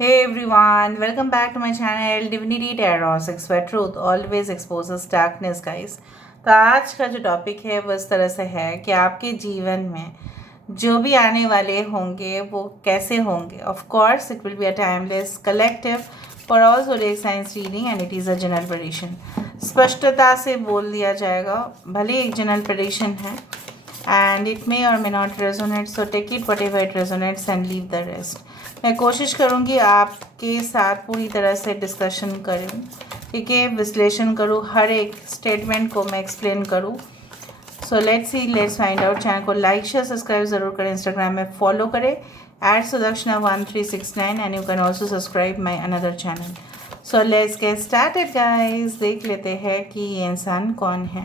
Hey everyone, welcome back to my channel Divinity Tarot 6 where truth always exposes darkness guys। तो आज का जो topic है वो इस तरह से है कि आपके जीवन में जो भी आने वाले होंगे वो कैसे होंगे। Of course it will be a timeless collective for all zodiac science reading and it is a general prediction. स्पष्टता से बोल दिया जाएगा, भले एक जनरल प्रेडिक्शन है and it may or may not resonate, so take it whatever it resonates and leave the rest। मैं कोशिश करूँगी आपके साथ पूरी तरह से डिस्कशन करूँ, ठीक है, विश्लेषण करूँ, हर एक स्टेटमेंट को मैं एक्सप्लेन करूँ। So let's see, let's find out. Channel को लाइक शेयर सब्सक्राइब ज़रूर करें, इंस्टाग्राम में फॉलो करें @Sudakshana1369 and you can also subscribe my another channel. So let's get started guys. देख लेते हैं कि ये इंसान कौन है।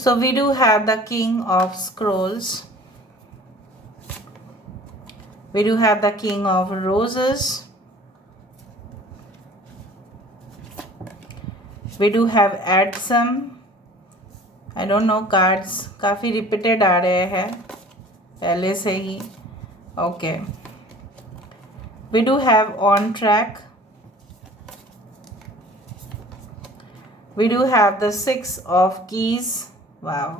So we do have the King of Scrolls. We do have the King of Roses. We do have Adsum. I don't know, cards काफ़ी repeated आ रहे हैं पहले से ही। Okay. We do have On Track. We do have the Six of Keys. Wow.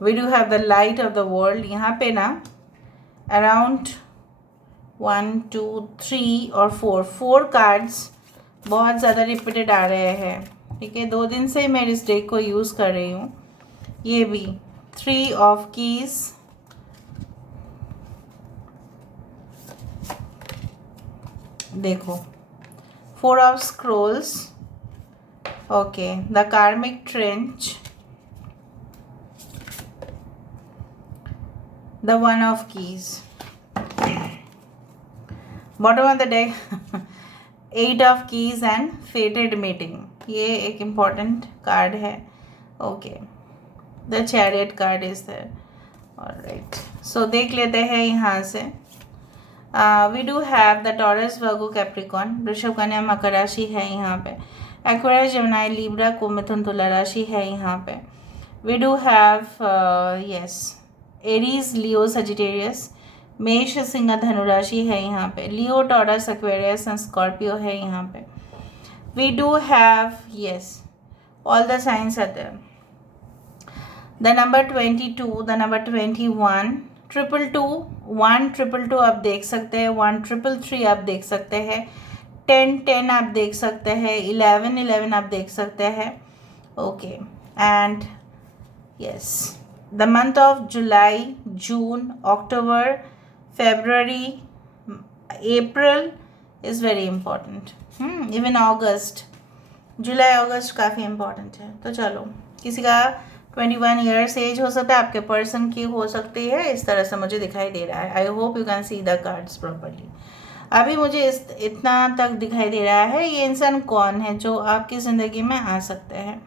We do have the Light of the World। यहाँ पे ना around 1 2 3 और 4 cards बहुत ज़्यादा रिपीटेड आ रहे हैं, ठीक है। 2 दिन से मैं इस डेक को यूज़ कर रही हूँ। ये भी 3 ऑफ कीज़, देखो 4 of scrolls, okay, the karmic trench, the 1 of keys, bottom of the deck 8 of keys and fated meeting. ये एक इम्पॉर्टेंट कार्ड है। Okay, the chariot card is there. Alright, so देख लेते हैं यहाँ से। We do have the Taurus Virgo Capricorn, वृषभ कन्या मकर राशि है यहाँ पे। एक्वेरियस जेमिनी लिब्रा को मिथुन तुला राशि है यहाँ पे। We do have yes Aries Leo Sagittarius, मेष सिंह धनु राशि है यहाँ पे। Leo Taurus Aquarius and Scorpio है यहाँ पे। We do have yes all the science are there. The number 22, the number 21, 222, 122 आप देख सकते हैं, 133 आप देख सकते हैं, 1010 आप देख सकते हैं, 1111 आप देख सकते हैं। Okay, and yes the month of July, June, October, February, April is very important. Even August, जुलाई अगस्त काफ़ी इम्पॉर्टेंट है। तो चलो, किसी का 21 ईयर्स एज हो सकता है, आपके पर्सन की हो सकती है, इस तरह से मुझे दिखाई दे रहा है। I hope you can see the cards properly. अभी मुझे इतना तक दिखाई दे रहा है। ये इंसान कौन है जो आपकी ज़िंदगी में आ सकते हैं,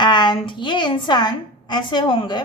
एंड ये इंसान ऐसे होंगे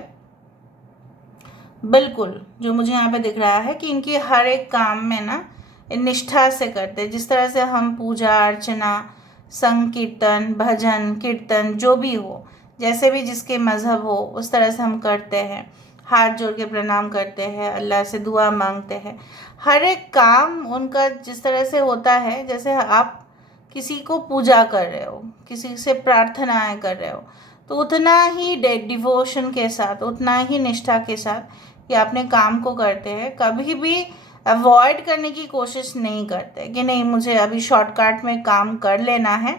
बिल्कुल, जो मुझे यहाँ पे दिख रहा है कि इनकी हर एक काम में ना निष्ठा से करते हैं। जिस तरह से हम पूजा अर्चना, संकीर्तन, भजन कीर्तन जो भी हो, जैसे भी जिसके मज़हब हो उस तरह से हम करते हैं। हाथ जोड़ के प्रणाम करते हैं, अल्लाह से दुआ मांगते हैं। हर एक काम उनका जिस तरह से होता है, जैसे आप किसी को पूजा कर रहे हो, किसी से प्रार्थनाएं कर रहे हो, तो उतना ही डिवोशन के साथ, उतना ही निष्ठा के साथ ये अपने काम को करते हैं। कभी भी अवॉइड करने की कोशिश नहीं करते कि नहीं मुझे अभी शॉर्टकट में काम कर लेना है,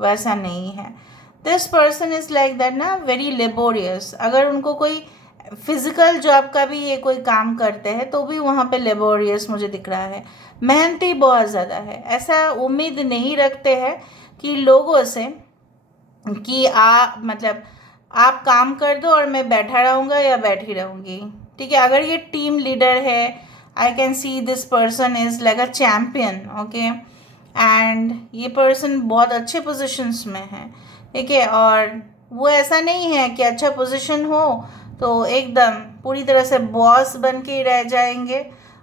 वैसा नहीं है। This person is like that ना, वेरी लेबोरियस। अगर उनको कोई फिज़िकल जॉब का भी ये कोई काम करते हैं तो भी वहाँ पे लेबोरियस मुझे दिख रहा है। मेहनती बहुत ज़्यादा है। ऐसा उम्मीद नहीं रखते हैं कि लोगों से कि मतलब आप काम कर दो और मैं बैठा रहूँगा या बैठी रहूँगी, ठीक है। अगर ये टीम लीडर है, I can see this person is like a champion, okay, and ये पर्सन बहुत अच्छे पोजीशंस में है, ठीक है। और वो ऐसा नहीं है कि अच्छा पोजीशन हो तो एकदम पूरी तरह से बॉस बन के ही रह जाएंगे,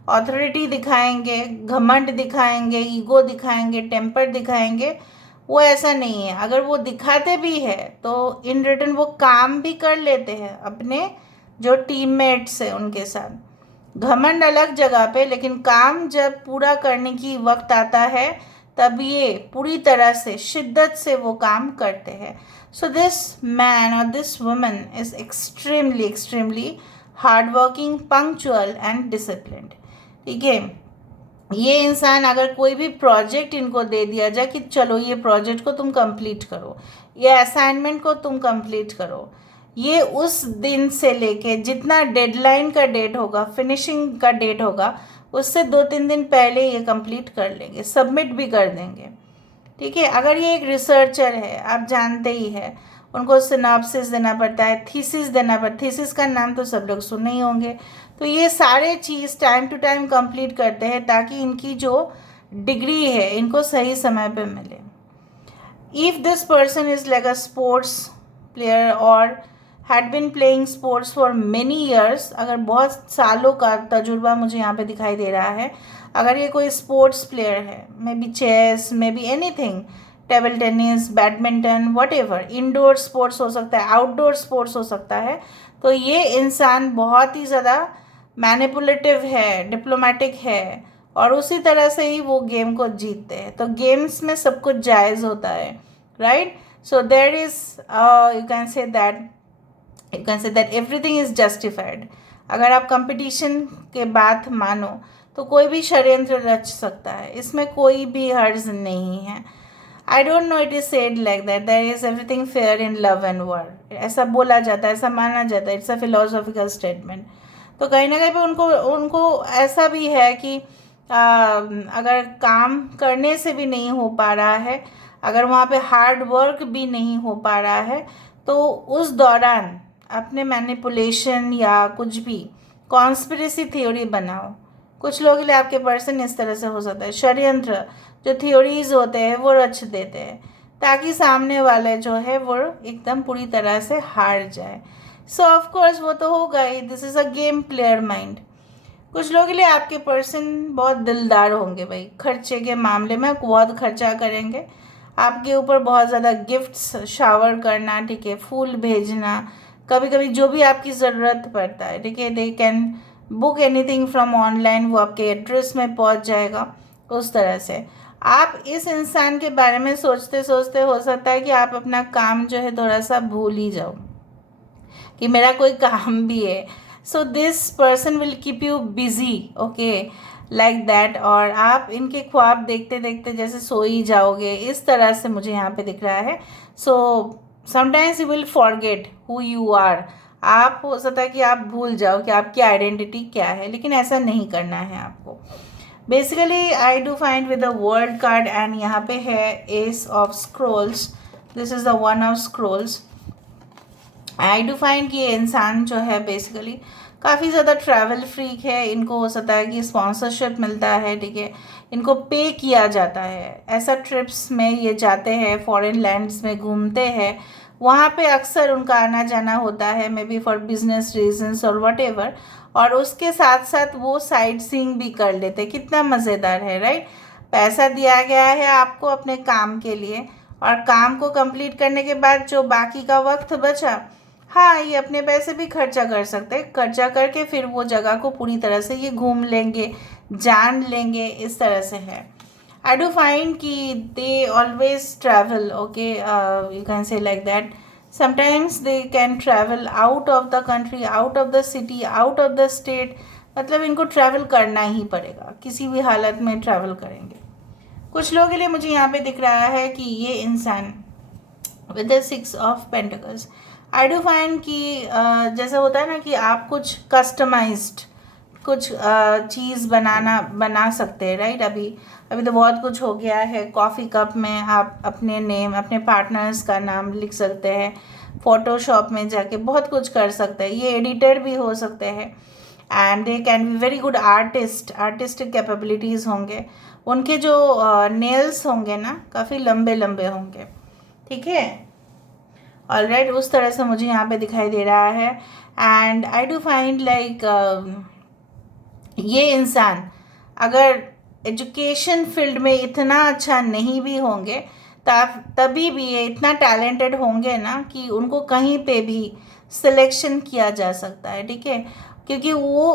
अथॉरिटी दिखाएंगे, घमंड दिखाएंगे, ईगो दिखाएंगे, टेम्पर दिखाएंगे। वो ऐसा नहीं है। अगर वो दिखाते भी है तो इन रिटर्न वो काम भी कर लेते हैं अपने जो टीममेट्स हैं उनके साथ। घमंड अलग जगह पे, लेकिन काम जब पूरा करने की वक्त आता है तब ये पूरी तरह से शिद्दत से वो काम करते हैं। सो दिस मैन और this woman is extremely extremely hard working, punctual and disciplined. ठीक है, ये इंसान अगर कोई भी प्रोजेक्ट इनको दे दिया जाए कि चलो ये प्रोजेक्ट को तुम कंप्लीट करो, ये असाइनमेंट को तुम कंप्लीट करो, ये उस दिन से लेके जितना डेडलाइन का डेट होगा, फिनिशिंग का डेट होगा, उससे 2-3 दिन पहले ये कंप्लीट कर लेंगे, सबमिट भी कर देंगे। ठीक है, अगर ये एक रिसर्चर है, आप जानते ही है, उनको सिनॉप्सिस देना पड़ता है, थीसिस देना पड़ता है। थीसिस का नाम तो सब लोग सुने ही होंगे। तो ये सारे चीज़ टाइम टू टाइम कंप्लीट करते हैं ताकि इनकी जो डिग्री है इनको सही समय पे मिले। If this person is like a sports player और had been playing sports for many years, अगर बहुत सालों का तजुर्बा मुझे यहाँ पे दिखाई दे रहा है, अगर ये कोई स्पोर्ट्स प्लेयर है, maybe chess, maybe anything, table tennis, badminton, whatever, indoor sports हो सकता है, आउटडोर स्पोर्ट्स हो सकता है, तो ये इंसान बहुत ही ज़्यादा मैनिपुलेटिव है, डिप्लोमेटिक है, और उसी तरह से ही वो गेम को जीतते हैं। तो गेम्स में सब कुछ जायज़ होता है, right? So there is you can say that everything is justified. अगर आप कंपटीशन के बात मानो तो कोई भी षड्यंत्र रच सकता है, इसमें कोई भी हर्ज नहीं है। I don't know, it is said like that, there is everything fair in love and war, ऐसा बोला जाता है, ऐसा माना जाता है, इट्स अ फिलोसॉफिकल स्टेटमेंट। तो कहीं ना कहीं पे उनको उनको ऐसा भी है कि अगर काम करने से भी नहीं हो पा रहा है, अगर वहाँ पे हार्ड वर्क भी नहीं हो पा रहा है, तो उस दौरान अपने मैनिपुलेशन या कुछ भी कॉन्स्पिरेसी थ्योरी बनाओ। कुछ लोगों के लिए आपके पर्सन इस तरह से हो सकता है, षड्यंत्र जो थ्योरीज होते हैं वो रच देते हैं ताकि सामने वाले जो है वो एकदम पूरी तरह से हार जाए। सो ऑफ कोर्स वो तो होगा ही, this is a game player mind. कुछ लोगों के लिए आपके पर्सन बहुत दिलदार होंगे भाई, खर्चे के मामले में बहुत खर्चा करेंगे, आपके ऊपर बहुत ज़्यादा गिफ्ट्स शावर करना, ठीक है, फूल भेजना, कभी कभी जो भी आपकी ज़रूरत पड़ता है, ठीक है, they can book anything from online, वो आपके एड्रेस में पहुंच जाएगा। उस तरह से आप इस इंसान के बारे में सोचते सोचते हो सकता है कि आप अपना काम जो है थोड़ा सा भूल ही जाओ कि मेरा कोई काम भी है। So this person will keep you busy, okay, like that, और आप इनके ख्वाब देखते देखते जैसे सो ही जाओगे, इस तरह से मुझे यहाँ पे दिख रहा है। So sometimes you will forget who you are, आप हो सकता है कि आप भूल जाओ कि आपकी आइडेंटिटी क्या है, लेकिन ऐसा नहीं करना है आपको। Basically I do find with the world card, and यहाँ पे है S of scrolls, this is the one of scrolls. I do find कि ये इंसान जो है बेसिकली काफ़ी ज़्यादा ट्रैवल फ्रीक है, इनको हो सकता है कि स्पॉन्सरशिप मिलता है, ठीक है, इनको पे किया जाता है, ऐसा ट्रिप्स में ये जाते हैं, फॉरेन लैंड्स में घूमते हैं, वहाँ पे अक्सर उनका आना जाना होता है, may be for business reasons और वट एवर, और उसके साथ साथ वो साइट सीइंग भी कर लेते। कितना मज़ेदार है, राइट? पैसा दिया गया है आपको अपने काम के लिए, और काम को कंप्लीट करने के बाद जो बाकी का वक्त बचा, हाँ, ये अपने पैसे भी खर्चा कर सकते हैं, खर्चा करके फिर वो जगह को पूरी तरह से ये घूम लेंगे, जान लेंगे, इस तरह से है। आई डू फाइंड कि they always travel, okay, you can से like that, sometimes they can travel out of the country, out of the city, out of the state, मतलब इनको ट्रैवल करना ही पड़ेगा, किसी भी हालत में ट्रैवल करेंगे। कुछ लोगों के लिए मुझे यहाँ पे दिख रहा है कि ये इंसान with the 6 of pentacles, I do find कि जैसा होता है ना कि आप कुछ कस्टमाइज्ड कुछ चीज़ बना सकते हैं, राइट? अभी तो बहुत कुछ हो गया है, कॉफ़ी कप में आप अपने नेम, अपने पार्टनर्स का नाम लिख सकते हैं, फ़ोटोशॉप में जाके बहुत कुछ कर सकते हैं, ये एडिटर भी हो सकते हैं, and they can be very good artistic capabilities होंगे, उनके जो नेल्स होंगे ना काफ़ी लंबे लंबे होंगे, ठीक है, ऑलराइट, उस तरह से मुझे यहाँ पे दिखाई दे रहा है। And I do find like ये इंसान अगर एजुकेशन फील्ड में इतना अच्छा नहीं भी होंगे तभी भी ये इतना टैलेंटेड होंगे ना कि उनको कहीं पे भी सिलेक्शन किया जा सकता है, ठीक है, क्योंकि वो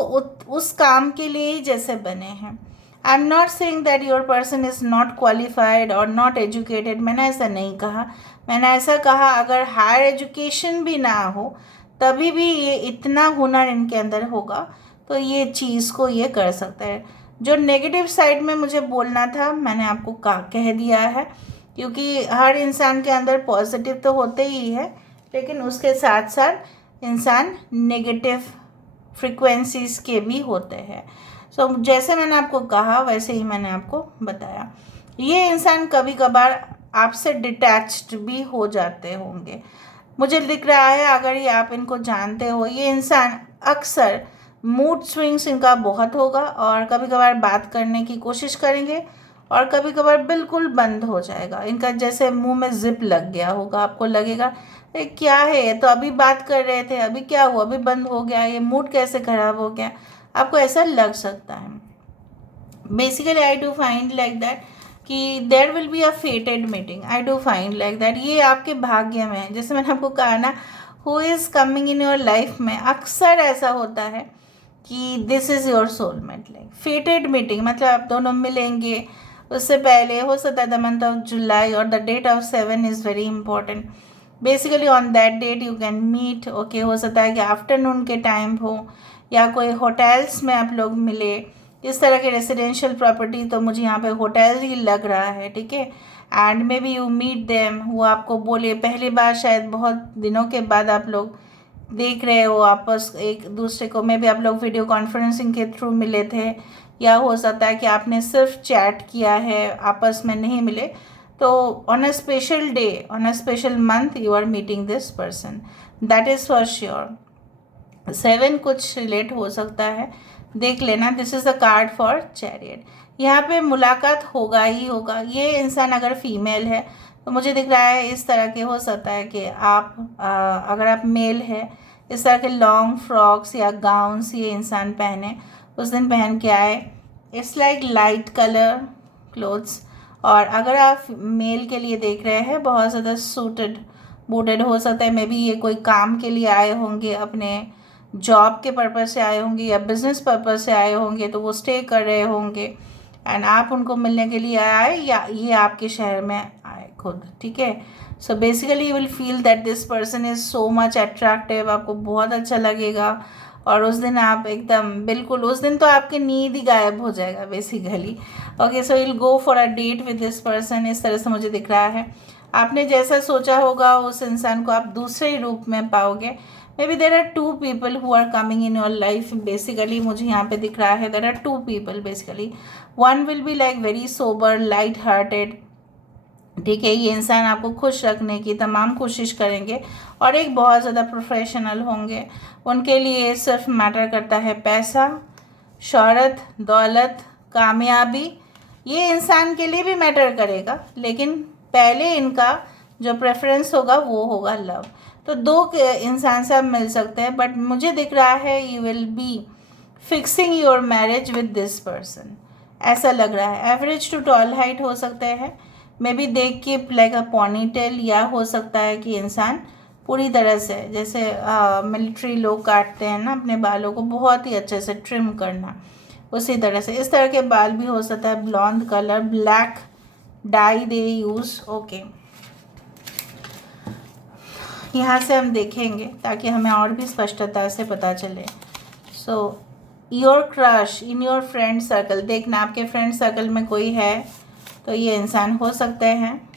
उस काम के लिए ही जैसे बने हैं। I am not saying that your person is not qualified और नॉट एजुकेटेड, मैंने ऐसा नहीं कहा। मैंने ऐसा कहा अगर हायर एजुकेशन भी ना हो तभी भी ये इतना हुनर इनके अंदर होगा तो ये चीज़ को ये कर सकता है। जो नेगेटिव साइड में मुझे बोलना था मैंने आपको कह दिया है, क्योंकि हर इंसान के अंदर पॉजिटिव तो होते ही है, लेकिन उसके साथ साथ इंसान नेगेटिव फ्रीक्वेंसीज के भी होते हैं। सो जैसे मैंने आपको कहा वैसे ही मैंने आपको बताया। ये इंसान कभी कभार आपसे डिटैच्ड भी हो जाते होंगे, मुझे दिख रहा है। अगर ये आप इनको जानते हो, ये इंसान अक्सर मूड स्विंग्स इनका बहुत होगा और कभी कभार बात करने की कोशिश करेंगे और कभी कभार बिल्कुल बंद हो जाएगा इनका, जैसे मुंह में जिप लग गया होगा। आपको लगेगा अरे क्या है, ये तो अभी बात कर रहे थे, अभी क्या हुआ, अभी बंद हो गया, ये मूड कैसे ख़राब हो गया, आपको ऐसा लग सकता है। Basically I do find like that कि there will be a fated meeting, I do find like that. ये आपके भाग्य में है, जैसे मैंने आपको कहा ना, who is coming in your life में अक्सर ऐसा होता है कि this is your soulmate. Like फेटेड meeting मतलब आप दोनों मिलेंगे, उससे पहले हो सकता है द मंथ ऑफ जुलाई और the date of 7 is very important. Basically on that date you can meet, okay. हो सकता है कि आफ्टरनून के टाइम हो या कोई होटल्स में आप लोग मिले, इस तरह के रेसिडेंशियल प्रॉपर्टी तो मुझे यहाँ पे होटल ही लग रहा है, ठीक है। And maybe you meet them, वो आपको बोले पहली बार, शायद बहुत दिनों के बाद आप लोग देख रहे हो आपस एक दूसरे को, मे बी आप लोग वीडियो कॉन्फ्रेंसिंग के थ्रू मिले थे, या हो सकता है कि आपने सिर्फ चैट किया है, आपस में नहीं मिले। तो on a special day, on a special month you are meeting this person, that is for sure. 7 कुछ रिलेट हो सकता है, देख लेना। This is the card for chariot. यहाँ पे मुलाकात होगा ही होगा। ये इंसान अगर फीमेल है तो मुझे दिख रहा है इस तरह के, हो सकता है कि आप अगर आप मेल है, इस तरह के लॉन्ग फ्रॉक्स या गाउन्स ये इंसान पहने, उस दिन पहन के आए। It's like light colour clothes. और अगर आप मेल के लिए देख रहे हैं, बहुत ज़्यादा सूटेड बूटेड हो सकता है। मे बी ये कोई काम के लिए आए होंगे, अपने जॉब के पर्पज़ से आए होंगे या बिज़नेस पर्पज़ से आए होंगे, तो वो स्टे कर रहे होंगे एंड आप उनको मिलने के लिए आए या ये आपके शहर में आए खुद, ठीक है। So basically you will feel that this person is so much attractive, आपको बहुत अच्छा लगेगा। और उस दिन आप एकदम बिल्कुल, उस दिन तो आपकी नींद ही गायब हो जाएगा basically. Okay, so will go for a date with this person, इस तरह से मुझे दिख रहा है। आपने जैसा सोचा होगा उस इंसान को आप दूसरे ही रूप में पाओगे। Maybe there are 2 people who are coming in your life. Basically मुझे यहाँ पे दिख रहा है there are 2 people basically. One will be like very sober, light hearted, ठीक है। ये इंसान आपको खुश रखने की तमाम कोशिश करेंगे और एक बहुत ज़्यादा प्रोफेशनल होंगे। उनके लिए सिर्फ मैटर करता है पैसा, शोहरत, दौलत, कामयाबी। ये इंसान के लिए भी मैटर करेगा, लेकिन पहले इनका जो प्रेफरेंस होगा वो होगा लव। तो 2 इंसान से आप मिल सकते हैं, बट मुझे दिख रहा है you will be fixing your marriage with this person, ऐसा लग रहा है। एवरेज टू टॉल हाइट हो सकते हैं, मे बी देख के लाइक अ पॉनी टेल, या हो सकता है कि इंसान पूरी तरह से, जैसे मिलिट्री लोग काटते हैं ना अपने बालों को, बहुत ही अच्छे से ट्रिम करना, उसी तरह से इस तरह के बाल भी हो सकता है। Blonde colour, black dye they use, okay. यहाँ से हम देखेंगे ताकि हमें और भी स्पष्टता से पता चले। So your crush in your friend circle, देखना आपके फ्रेंड सर्कल में कोई है तो ये इंसान हो सकते हैं।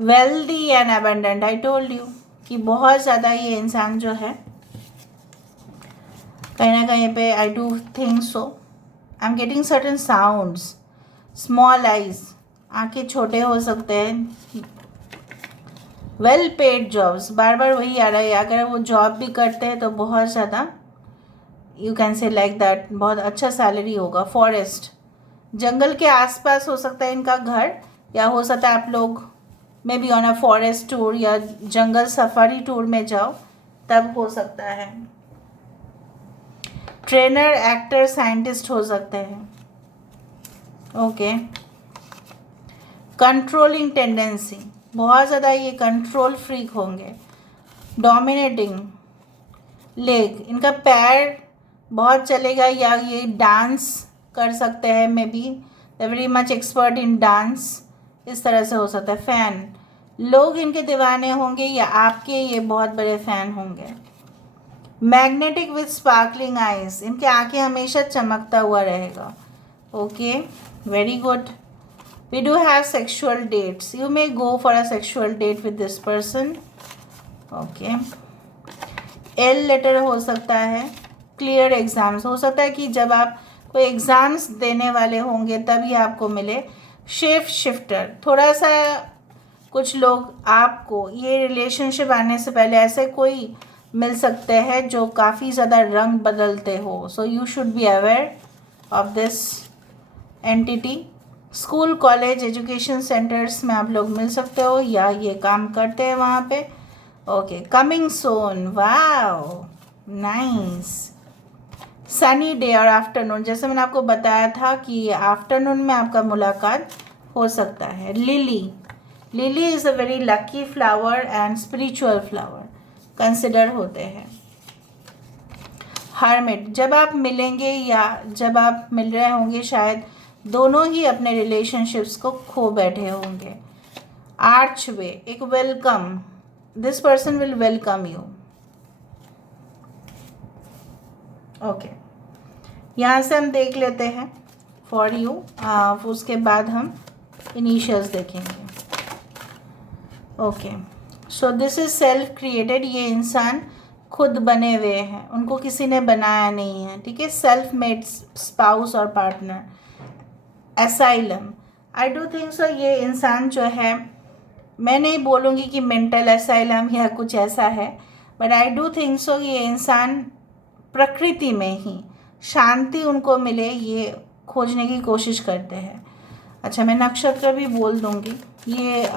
Wealthy and abundant, I told you कि बहुत ज़्यादा ये इंसान जो है कहीं ना कहीं पे, I do think so, I am getting certain sounds. Small eyes, आंखें छोटे हो सकते हैं। वेल पेड जॉब्स, बार बार वही आ रहा है। अगर वो जॉब भी करते हैं तो बहुत ज़्यादा, यू कैन से लाइक दैट, बहुत अच्छा सैलरी होगा। फॉरेस्ट, जंगल के आसपास हो सकता है इनका घर, या हो सकता है आप लोग may be on a forest tour या जंगल सफारी टूर में जाओ, तब हो सकता है। ट्रेनर, एक्टर, साइंटिस्ट हो सकते हैं, ओके। कंट्रोलिंग टेंडेंसी, बहुत ज़्यादा ये कंट्रोल फ्रीक होंगे। डोमिनेटिंग लेग, इनका पैर बहुत चलेगा, या ये डांस कर सकते हैं, may be they very much expert in dance, इस तरह से हो सकता है। फ़ैन, लोग इनके दीवाने होंगे या आपके ये बहुत बड़े फ़ैन होंगे। मैग्नेटिक विथ स्पार्कलिंग आइज, इनके आंखें हमेशा चमकता हुआ रहेगा। Okay, very good. We do have sexual dates, you may go for a sexual date with this person. Okay, L letter हो सकता है। क्लियर एग्ज़ाम्स, हो सकता है कि जब आप कोई एग्ज़ाम्स देने वाले होंगे तभी आपको मिले। शिफ्टर, थोड़ा सा कुछ लोग आपको ये रिलेशनशिप आने से पहले ऐसे कोई मिल सकते हैं जो काफ़ी ज़्यादा रंग बदलते हो, so you should be aware of this entity. School, college, education centres में आप लोग मिल सकते हो या ये काम करते हैं वहाँ पे। ओके, कमिंग सोन, वाओ नाइस। सनी डे और आफ्टरनून, जैसे मैंने आपको बताया था कि आफ्टरनून में आपका मुलाकात हो सकता है। Lily, lily is a very lucky flower and spiritual flower consider होते हैं। हर्मिट, जब आप मिलेंगे या जब आप मिल रहे होंगे शायद दोनों ही अपने रिलेशनशिप्स को खो बैठे होंगे। आर्चवे, एक welcome, this person will welcome you. Okay, यहाँ से हम देख लेते हैं फॉर यू, उसके बाद हम इनिशियल्स देखेंगे। Okay, so this is self created, ये इंसान खुद बने हुए हैं, उनको किसी ने बनाया नहीं है, ठीक है। सेल्फ मेड स्पाउस और partner. Asylum, I do think so ये इंसान जो है, मैं नहीं बोलूँगी कि मेंटल एसाइलम या कुछ ऐसा है, but I do think so ये इंसान प्रकृति में ही शांति उनको मिले ये खोजने की कोशिश करते हैं। अच्छा, मैं नक्षत्र भी बोल दूँगी, ये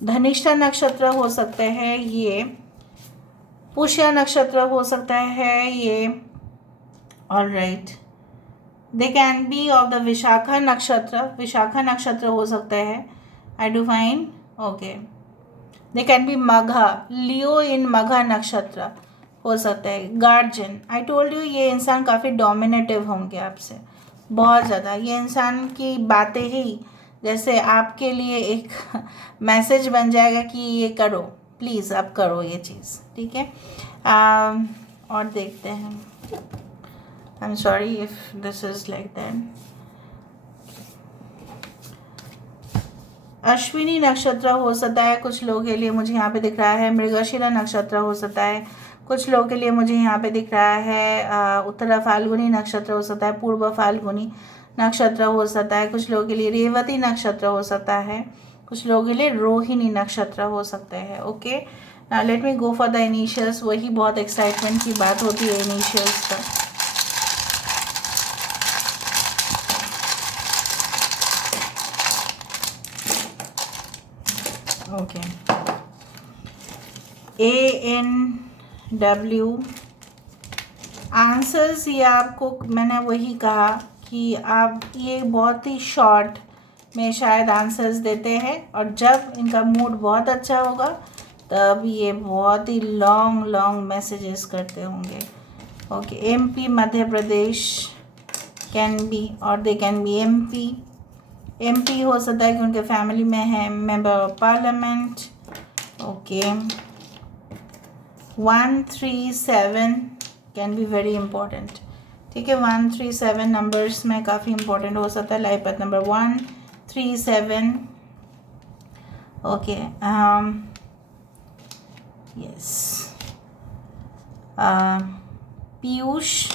धनिष्ठा नक्षत्र हो सकते हैं, ये पुष्य नक्षत्र हो सकता है, ये alright, they can be of the Vishakha nakshatra, Vishakha नक्षत्र हो सकता है, I do fine. Okay, they can be Magha, Leo in Magha नक्षत्र हो सकता है। गार्जियन, आई टोल्ड यू ये इंसान काफ़ी डोमिनेटिव होंगे आपसे, बहुत ज़्यादा। ये इंसान की बातें ही जैसे आपके लिए एक मैसेज बन जाएगा कि ये करो, प्लीज़ आप करो ये चीज़, ठीक है। और देखते हैं, I am sorry if this is like that. Ashwini नक्षत्र हो सकता है कुछ लोगों के लिए, मुझे यहाँ पे दिख रहा है। मृगशिरा नक्षत्र हो सकता है कुछ लोगों के लिए, मुझे यहाँ पे दिख रहा है। उत्तरा फाल्गुनी नक्षत्र हो सकता है, पूर्व फाल्गुनी नक्षत्र हो सकता है कुछ लोगों के लिए। रेवती नक्षत्र हो सकता है कुछ लोगों के लिए। रोहिणी नक्षत्र हो सकते हैं। Okay, let me go for the initials, वही बहुत एक्साइटमेंट की बात होती है इनिशियल्स का। ओके, ANW आंसर्स, ये आपको मैंने वही कहा कि आप ये बहुत ही शॉर्ट में शायद आंसर्स देते हैं, और जब इनका मूड बहुत अच्छा होगा तब ये बहुत ही लॉन्ग लॉन्ग मैसेजेस करते होंगे। Okay, MP Madhya Pradesh can be, और दे कैन बी MP हो सकता है कि उनके फैमिली में है member of parliament. Okay, 137 can be very important, ठीक है। 137 नंबर्स में काफ़ी इंपॉर्टेंट हो सकता है। Life path number 137। Okay, yes, Piyush,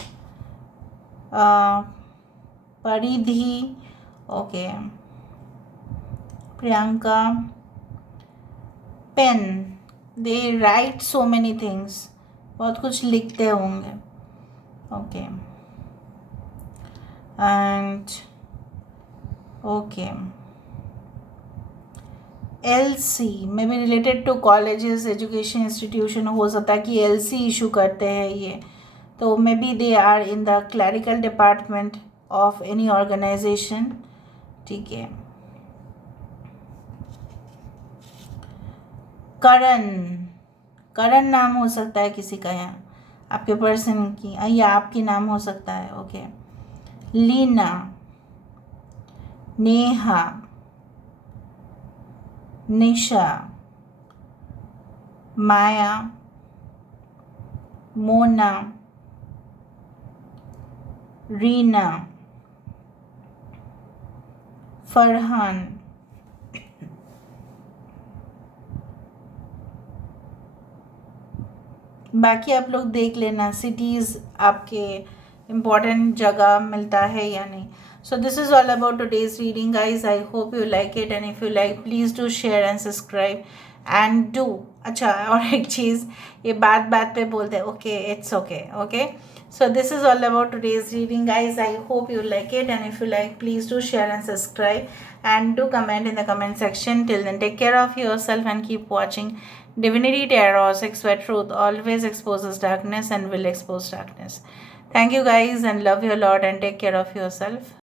परिधि, ओके, प्रियंका, पेन, दे राइट सो मैनी थिंग्स, बहुत कुछ लिखते होंगे। ओके, एंड ओके, LC में भी related to colleges, education institution हो सकता है कि LC इशू करते हैं ये, तो maybe they are in the clerical department of any organisation, ठीक है। करण, करण नाम हो सकता है किसी का यहाँ, आपके पर्सन की या आपकी नाम हो सकता है. ओके. लीना, नेहा, निशा, माया, मोना, रीना, फरहान. बाकी आप लोग देख लेना सिटीज़ आपके इम्पॉर्टेंट जगह मिलता है या नहीं. So this is all about today's reading, guys. I hope you like it, and if you like, please do share and subscribe and do. अच्छा, और एक चीज़, ये बात बात पे बोलते हैं. Okay, it's okay. Okay. So this is all about today's reading, guys. I hope you like it, and if you like, please do share and subscribe and do comment in the comment section. Till then, take care of yourself and keep watching Divinity Tarot. Sex where truth always exposes darkness and will expose darkness. Thank you, guys, and love you a lot, and take care of yourself.